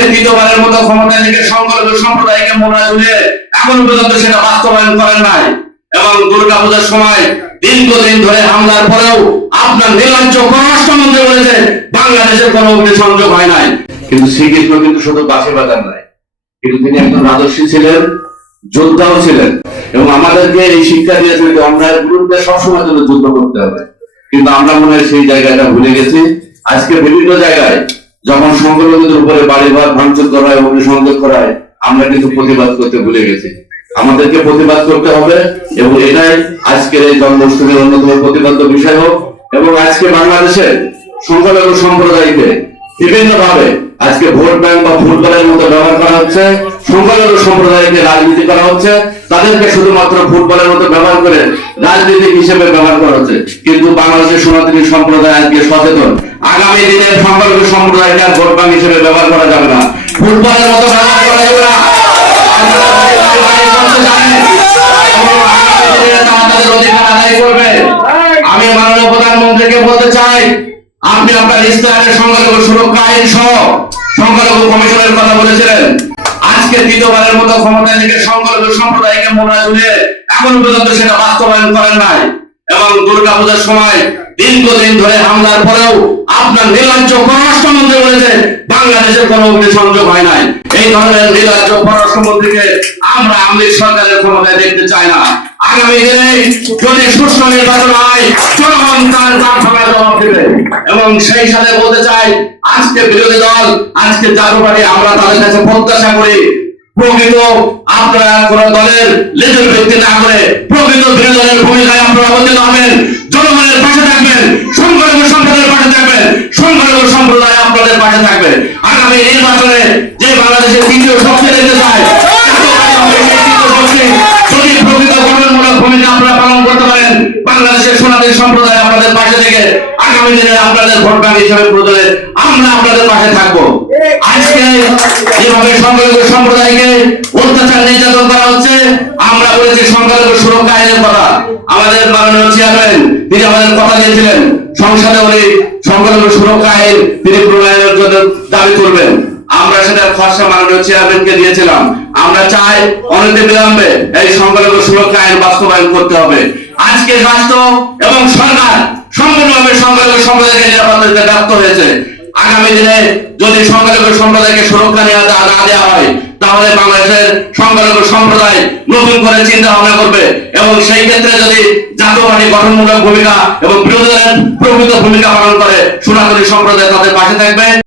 আজকে দ্বিতীয়বারের মতো ক্ষমতায় থেকে সংখ্যালঘু সম্প্রদায়কে মোড়া ঝুলিয়ে এখনো পর্যন্ত সেটা বাস্তবায়ন করেন নাই। এবং দুর্গাপূজার সময় দীর্ঘদিন ধরে হামলার পরেও আপনার নির্লজ্জ পররাষ্ট্রমন্ত্রী বলেছে বাংলাদেশের কোনো অগ্নিসংযোগ হয় নাই। কিন্তু শ্রীকৃষ্ণ কিন্তু শুধু বাঁশি বাজান নাই, কিন্তু তিনি একজন রাজস্বী ছিলেন, যোদ্ধাও ছিলেন, এবং আমাদেরকে এই শিক্ষা দিয়েছেন যে অন্যায়ের বিরুদ্ধে সবসময় জন্য যুদ্ধ করতে হবে। কিন্তু আমরা মনে হয় সেই জায়গাটা ভুলে গেছি। আজকে বিভিন্ন জায়গায় যখন সংখ্যালঘুদের উপরে বাড়িঘর ভাঙচুর করা হয়, অগ্নিসংযোগ করা হয়, আমরা কিন্তু প্রতিবাদ করতে ভুলে গেছি। আমাদেরকে প্রতিবাদ করতে হবে, এবং এটাই আজকের এই জন্মাষ্টমীর অন্যতম প্রতিবাদ্য বিষয় হোক। এবং আজকে বাংলাদেশে সংখ্যালঘু সম্প্রদায়কে বিভিন্ন ভাবে আজকে ভোট ব্যাংক বা ফুটবলের মতো ব্যবহার করা হচ্ছে, সংখ্যালঘু সম্প্রদায়কে রাজনীতি করা হচ্ছে, তাদেরকে শুধুমাত্র ফুটবলের মতো ব্যবহার করে রাজনীতিক হিসেবে ব্যবহার করা হচ্ছে। কিন্তু বাংলাদেশের সনাতনী সম্প্রদায় আজকে সচেতন, আগামী দিনে সংখ্যালঘু সম্প্রদায়কে আর ভোট ব্যাংক হিসেবে ব্যবহার করা যাবে না, ফুটবলের মতো ব্যবহার করা যাবে না। আমি মাননীয় প্রধানমন্ত্রীকে বলতে চাই, আপনি আপনার ইস্তাহারে সংখ্যালঘু সুরক্ষা আইন সহ সংখ্যালঘু কমিশনের কথা বলেছিলেন। আজকে দ্বিতীয়বারের মতো ক্ষমতায় থেকে সংখ্যালঘু সম্প্রদায়কে মোড়া ঝুলিয়ে এখনো পর্যন্ত সেটা বাস্তবায়ন করেন নাই। এবং দুর্গাপূজার সময় দীর্ঘদিন ধরে হামলার পরেও আপনার নির্লজ্জ পররাষ্ট্রমন্ত্রী বলেছে বাংলাদেশের কোনো অগ্নিসংযোগ হয় নাই। এই ধরনের নির্লজ্জ পররাষ্ট্রমন্ত্রীকে আমরা আওয়ামী লীগ সরকারের ক্ষমতায় দেখতে চাই না। আগামী দিনে যদি সুষ্ঠু নির্বাচন হয়, জনগণ তার প্রার্থনার জবাব দেবে। এবং সেই সাথে বলতে চাই, আজকে বিরোধী দল, আজকে জাতীয় পার্টি, আমরা তাদের কাছে প্রত্যাশা করি প্রকৃত আপনারা কোন দলের লেজের ভিত্তি না করে প্রকৃত বিরোধী দলের ভূমিকায় আপনারা অবতীর্ণ হবেন, জনগণের পাশে থাকবেন, সংখ্যালঘু সম্প্রদায়ের পাশে থাকবেন, সংখ্যালঘু সম্প্রদায় আপনাদের পাশে থাকবে। আগামী নির্বাচনে যে বাংলাদেশের তৃতীয় শক্তি দেখতে চায়, যদি প্রকৃত গঠনমূলক ভূমিকা আপনারা পালন করতে পারেন, বাংলাদেশের সনাতনী সম্প্রদায় আপনাদের পাশে থেকে আগামী দিনে আপনাদের ভোট ব্যাংক হিসেবে প্রয়োজনে আমরা আপনাদের পাশে থাকবো। আজকে যেভাবে সংখ্যালঘু সম্প্রদায়কে অত্যাচার নির্যাতন করা হচ্ছে, আমরা বলেছি সংখ্যালঘু সুরক্ষা আইনের কথা। আমাদের মাননীয় চেয়ারম্যান তিনি আমাদের কথা দিয়েছিলেন, সংসদে উনি সংখ্যালঘু সুরক্ষা আইন তিনি প্রণয়নের জন্য দাবি করবেন। আমরা সেটা খসড়া মাননীয় চেয়ারম্যানকে দিয়েছিলাম। আমরা চাই অনতি বিলম্বে এই সংখ্যালঘু সুরক্ষা আইন বাস্তবায়ন করতে হবে। আজকে রাষ্ট্র এবং সরকার সম্পূর্ণভাবে সংখ্যালঘু সম্প্রদায়কে নিরাপত্তা দিতে ব্যর্থ হয়েছে। আগামী দিনে যদি সংখ্যালঘু সম্প্রদায়কে সুরক্ষা না দেওয়া হয়, তাহলে বাংলাদেশের সংখ্যালঘু সম্প্রদায় নতুন করে চিন্তা ভাবনা করবে। এবং সেই ক্ষেত্রে যদি জাতীয় পার্টি গঠনমূলক ভূমিকা এবং বিরোধী দলের প্রকৃত ভূমিকা পালন করে, সনাতনী সম্প্রদায় তাদের পাশে থাকবে।